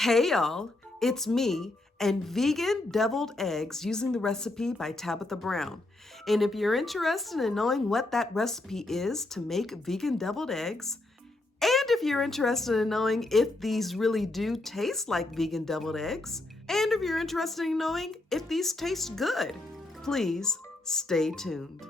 Hey y'all, it's me and vegan deviled eggs using the recipe by Tabitha Brown. And if you're interested in knowing what that recipe is to make vegan deviled eggs, and if you're interested in knowing if these really do taste like vegan deviled eggs, and if you're interested in knowing if these taste good, please stay tuned.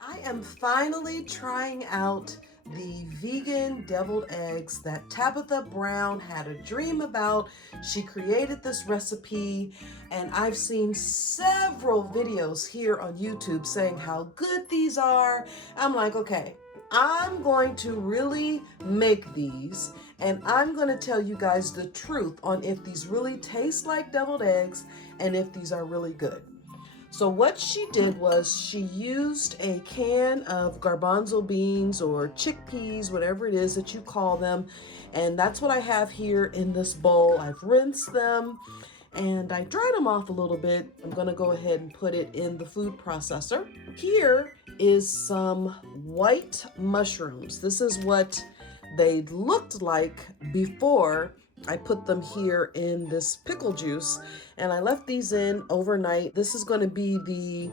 I am finally trying out the vegan deviled eggs that Tabitha Brown had a dream about. She created this recipe, and I've seen several videos here on YouTube saying how good these are. I'm like, okay, I'm going to really make these, and I'm going to tell you guys the truth on if these really taste like deviled eggs and if these are really good. So what she did was she used a can of garbanzo beans or chickpeas, whatever it is that you call them. And that's what I have here in this bowl. I've rinsed them and I dried them off a little bit. I'm going to go ahead and put it in the food processor. Here is some white mushrooms. This is what they looked like before I put them here in this pickle juice, and I left these in overnight. This is going to be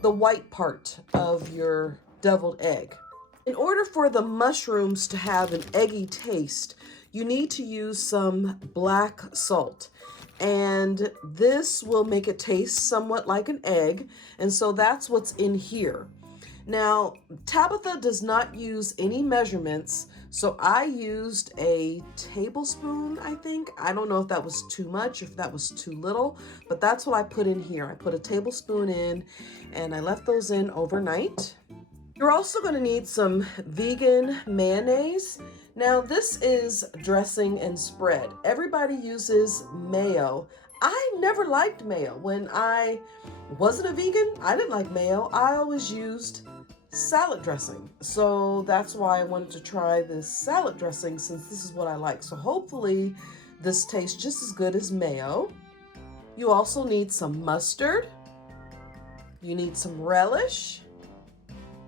the white part of your deviled egg. In order for the mushrooms to have an eggy taste, you need to use some black salt. And this will make it taste somewhat like an egg, and so that's what's in here. Now, Tabitha does not use any measurements, so I used a tablespoon, I think. I don't know if that was too much, if that was too little, but that's what I put in here. I put a tablespoon in, and I left those in overnight. You're also going to need some vegan mayonnaise. Now, this is dressing and spread. Everybody uses mayo. I never liked mayo. When I wasn't a vegan, I didn't like mayo. I always used salad dressing. So that's why I wanted to try this salad dressing since this is what I like. So hopefully this tastes just as good as mayo. You also need some mustard. You need some relish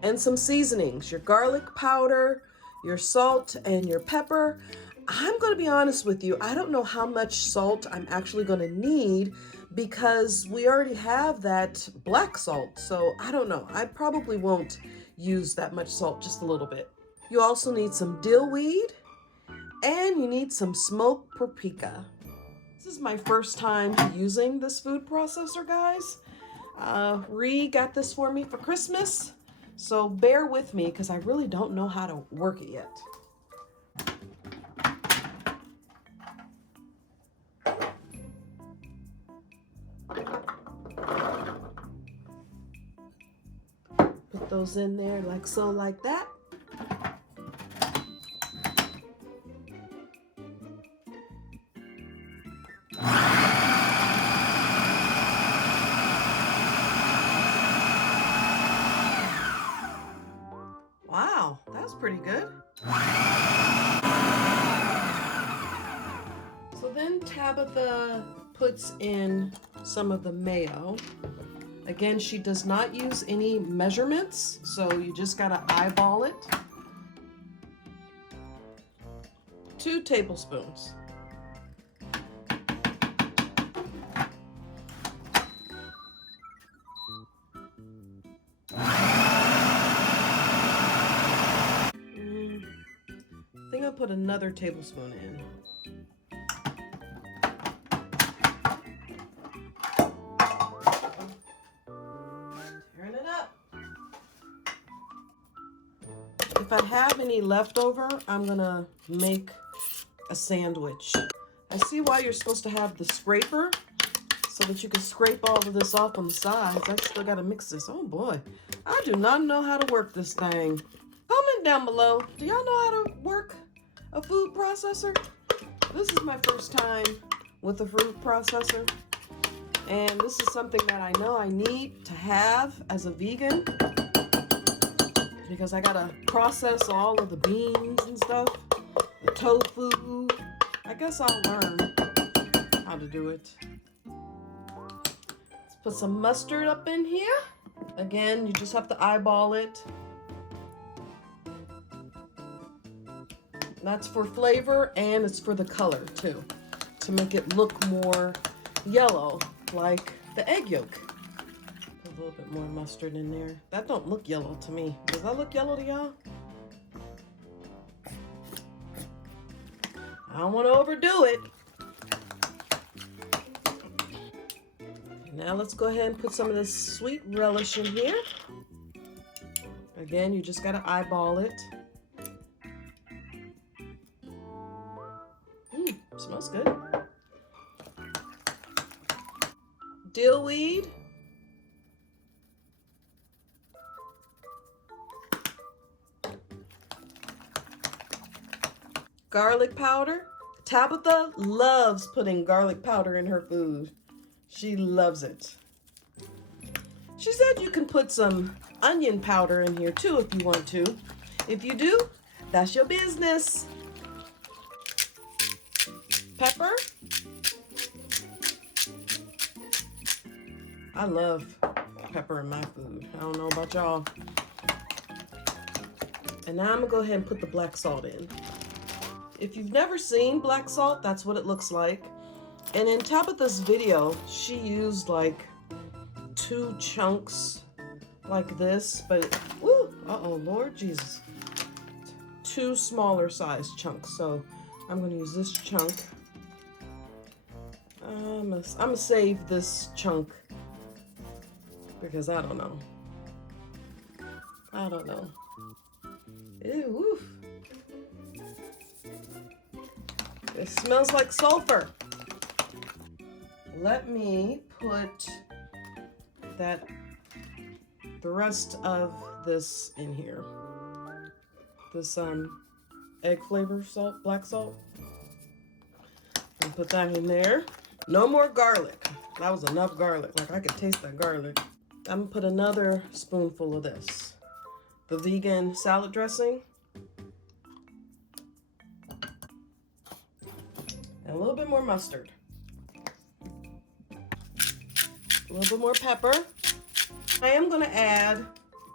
and some seasonings, your garlic powder, your salt, and your pepper. I'm going to be honest with you, I don't know how much salt I'm actually going to need because we already have that black salt. So I don't know. I probably won't use that much salt, just a little bit. You also need some dill weed and you need some smoked paprika. This is my first time using this food processor, guys. Ree got this for me for Christmas. So bear with me because I really don't know how to work it yet. Put those in there like so, like that. Wow, that's pretty good. So then Tabitha puts in some of the mayo. Again, she does not use any measurements, so you just gotta eyeball it. 2 tablespoons. I think I'll put another tablespoon in. Turn it up. If I have any leftover, I'm gonna make a sandwich. I see why you're supposed to have the scraper so that you can scrape all of this off on the sides. I still gotta mix this. Oh boy, I do not know how to work this thing. Comment down below. Do y'all know how to work a food processor? This is my first time with a food processor. And this is something that I know I need to have as a vegan because I gotta process all of the beans and stuff, the tofu. I guess I'll learn how to do it. Let's put some mustard up in here. Again, you just have to eyeball it. That's for flavor and it's for the color too. to make it look more yellow, like the egg yolk. Put a little bit more mustard in there. That don't look yellow to me. Does that look yellow to y'all? I don't want to overdo it. Now let's go ahead and put some of this sweet relish in here. Again, you just gotta eyeball it. Smells good. Dill weed. Garlic powder. Tabitha loves putting garlic powder in her food. She loves it. She said you can put some onion powder in here too if you want to. If you do, that's your business. Pepper. I love pepper in my food. I don't know about y'all. And now I'm gonna go ahead and put the black salt in. If you've never seen black salt, that's what it looks like. And in Tabitha's video, she used like 2 chunks like this, but woo, uh-oh, Lord Jesus. 2 smaller size chunks. So I'm gonna use this chunk. I'm gonna save this chunk because I don't know. I don't know. Ew, woof. It smells like sulfur. Let me put the rest of this in here. This egg flavor salt, black salt. And put that in there. No more garlic. That was enough garlic. Like I could taste that garlic. I'm gonna put another spoonful of this. The vegan salad dressing. And a little bit more mustard. A little bit more pepper. I am gonna add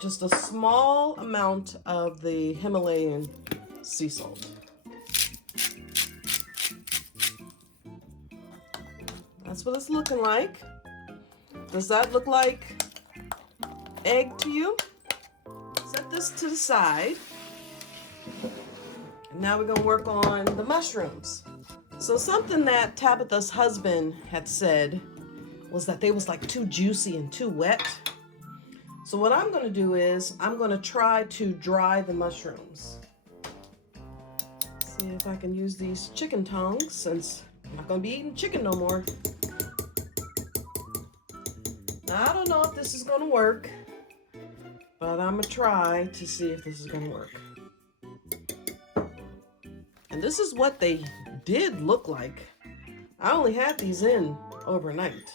just a small amount of the Himalayan sea salt. That's what it's looking like. Does that look like egg to you? Set this to the side. And now we're gonna work on the mushrooms. So something that Tabitha's husband had said was that they was like too juicy and too wet. So what I'm gonna do is I'm gonna try to dry the mushrooms. See if I can use these chicken tongs since I'm not gonna be eating chicken no more. Now, I don't know if this is gonna work, but I'm gonna try to see if this is gonna work. And this is what they did look like. I only had these in overnight.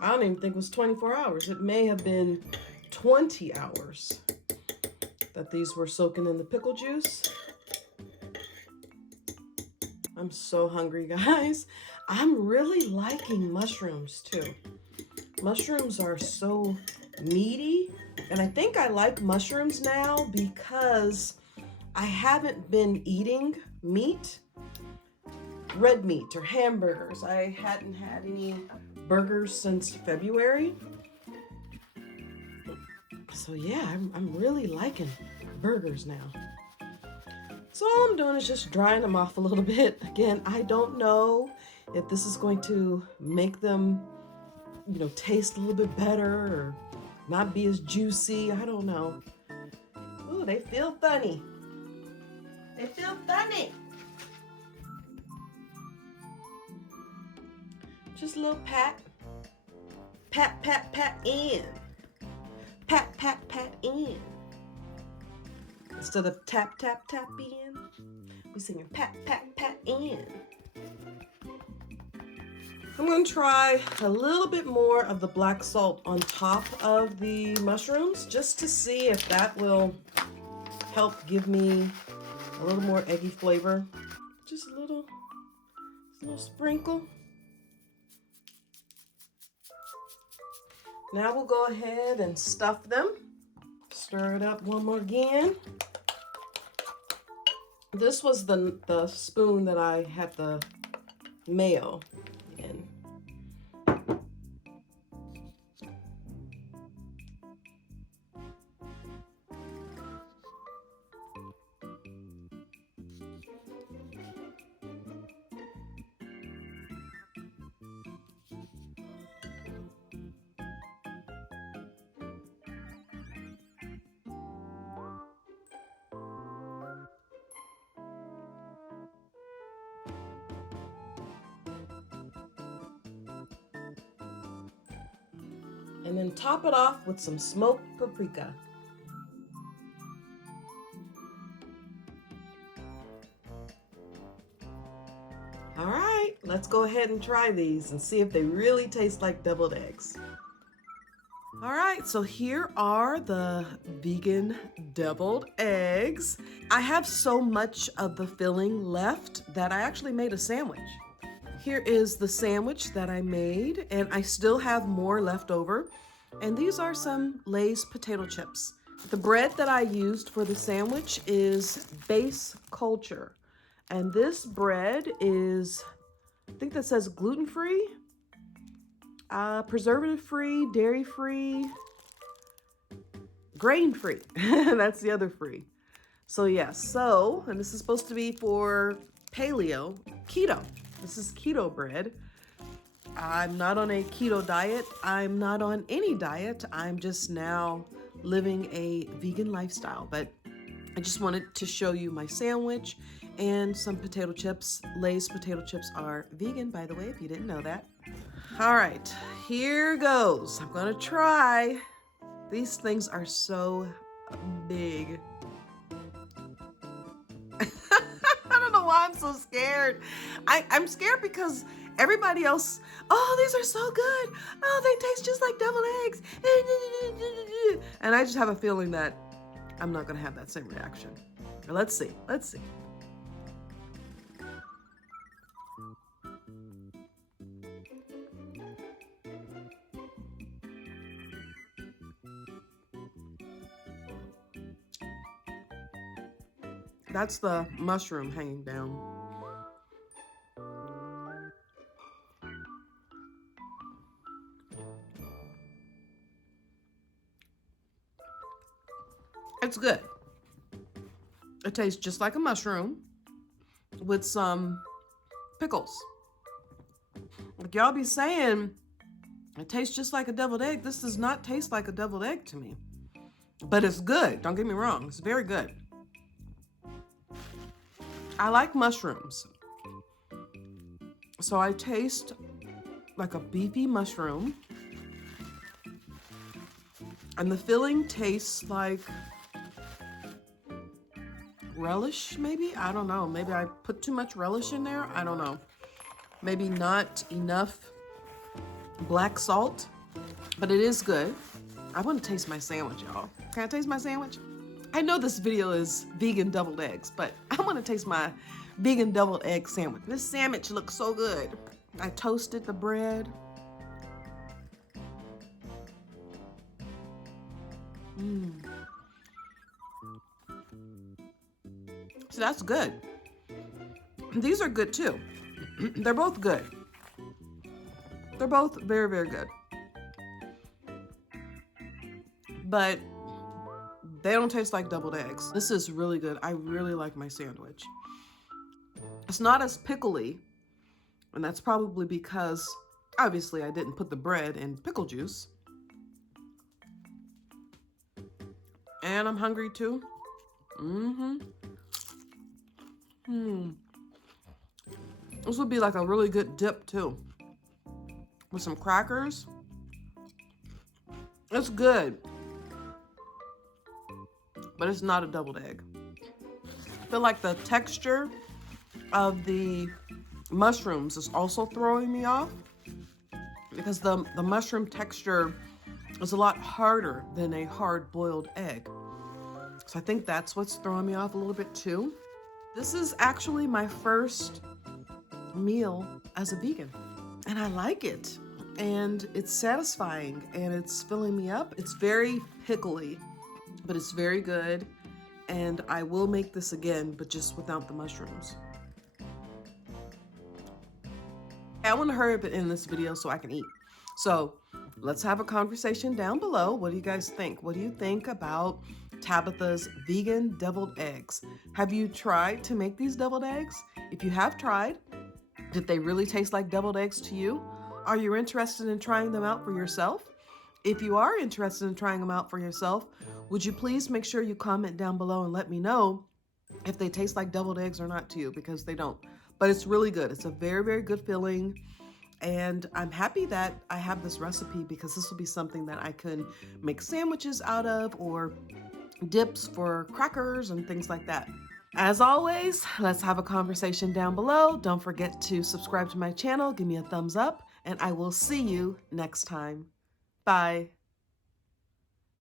I don't even think it was 24 hours. It may have been 20 hours that these were soaking in the pickle juice. I'm so hungry, guys. I'm really liking mushrooms too. Mushrooms are so meaty, and I think I like mushrooms now because I haven't been eating meat, red meat or hamburgers. I hadn't had any burgers since February. So yeah, I'm really liking burgers now. So all I'm doing is just drying them off a little bit. Again, I don't know if this is going to make them, you know, taste a little bit better or not be as juicy. I don't know. Ooh, they feel funny. They feel funny. Just a little pat. Pat, pat, pat in. Pat, pat, pat in. Instead of tap, tap, tap in, we're singing pat, pat, pat in. I'm going to try a little bit more of the black salt on top of the mushrooms just to see if that will help give me a little more eggy flavor. Just a little sprinkle. Now we'll go ahead and stuff them. Stir it up one more again. This was the spoon that I had the mayo in. And then top it off with some smoked paprika. All right, let's go ahead and try these and see if they really taste like deviled eggs. All right, so here are the vegan deviled eggs. I have so much of the filling left that I actually made a sandwich. Here is the sandwich that I made, and I still have more left over. And these are some Lay's potato chips. The bread that I used for the sandwich is base culture. And this bread is, I think that says gluten-free, preservative-free, dairy-free, grain-free. That's the other free. So yes, and this is supposed to be for paleo, keto. This is keto bread. I'm not on a keto diet. I'm not on any diet. I'm just now living a vegan lifestyle. But I just wanted to show you my sandwich and some potato chips. Lay's potato chips are vegan, by the way, if you didn't know that. All right, here goes. I'm gonna try. These things are so big. I don't know why I'm so scared. I'm scared because everybody else, oh, these are so good. Oh, they taste just like deviled eggs. And I just have a feeling that I'm not gonna have that same reaction. Let's see. That's the mushroom hanging down. It's good. It tastes just like a mushroom with some pickles. Like y'all be saying, it tastes just like a deviled egg. This does not taste like a deviled egg to me. But it's good. Don't get me wrong. It's very good. I like mushrooms. So I taste like a beefy mushroom. And the filling tastes like relish, maybe? I don't know. Maybe I put too much relish in there. I don't know. Maybe not enough black salt, but it is good. I want to taste my sandwich, y'all. Can I taste my sandwich? I know this video is vegan deviled eggs, but I want to taste my vegan deviled egg sandwich. This sandwich looks so good. I toasted the bread. So that's good. These are good too. They're both good. They're both very, very good. But they don't taste like deviled eggs. This is really good. I really like my sandwich. It's not as pickly, and that's probably because, obviously, I didn't put the bread in pickle juice. And I'm hungry too. This would be like a really good dip too. With some crackers. It's good. But it's not a deviled egg. I feel like the texture of the mushrooms is also throwing me off, because the mushroom texture is a lot harder than a hard-boiled egg. So I think that's what's throwing me off a little bit too. This is actually my first meal as a vegan, and I like it. And it's satisfying, and it's filling me up. It's very pickly, but it's very good. and I will make this again, but just without the mushrooms. I want to hurry up and end this video so I can eat. So let's have a conversation down below. What do you guys think? What do you think about Tabitha's vegan deviled eggs? Have you tried to make these deviled eggs? If you have tried, did they really taste like deviled eggs to you? Are you interested in trying them out for yourself? If you are interested in trying them out for yourself, would you please make sure you comment down below and let me know if they taste like deviled eggs or not to you, because they don't. But it's really good. It's a very, very good filling. And I'm happy that I have this recipe, because this will be something that I can make sandwiches out of, or dips for crackers and things like that. As always, let's have a conversation down below. Don't forget to subscribe to my channel, give me a thumbs up, and I will see you next time. Bye.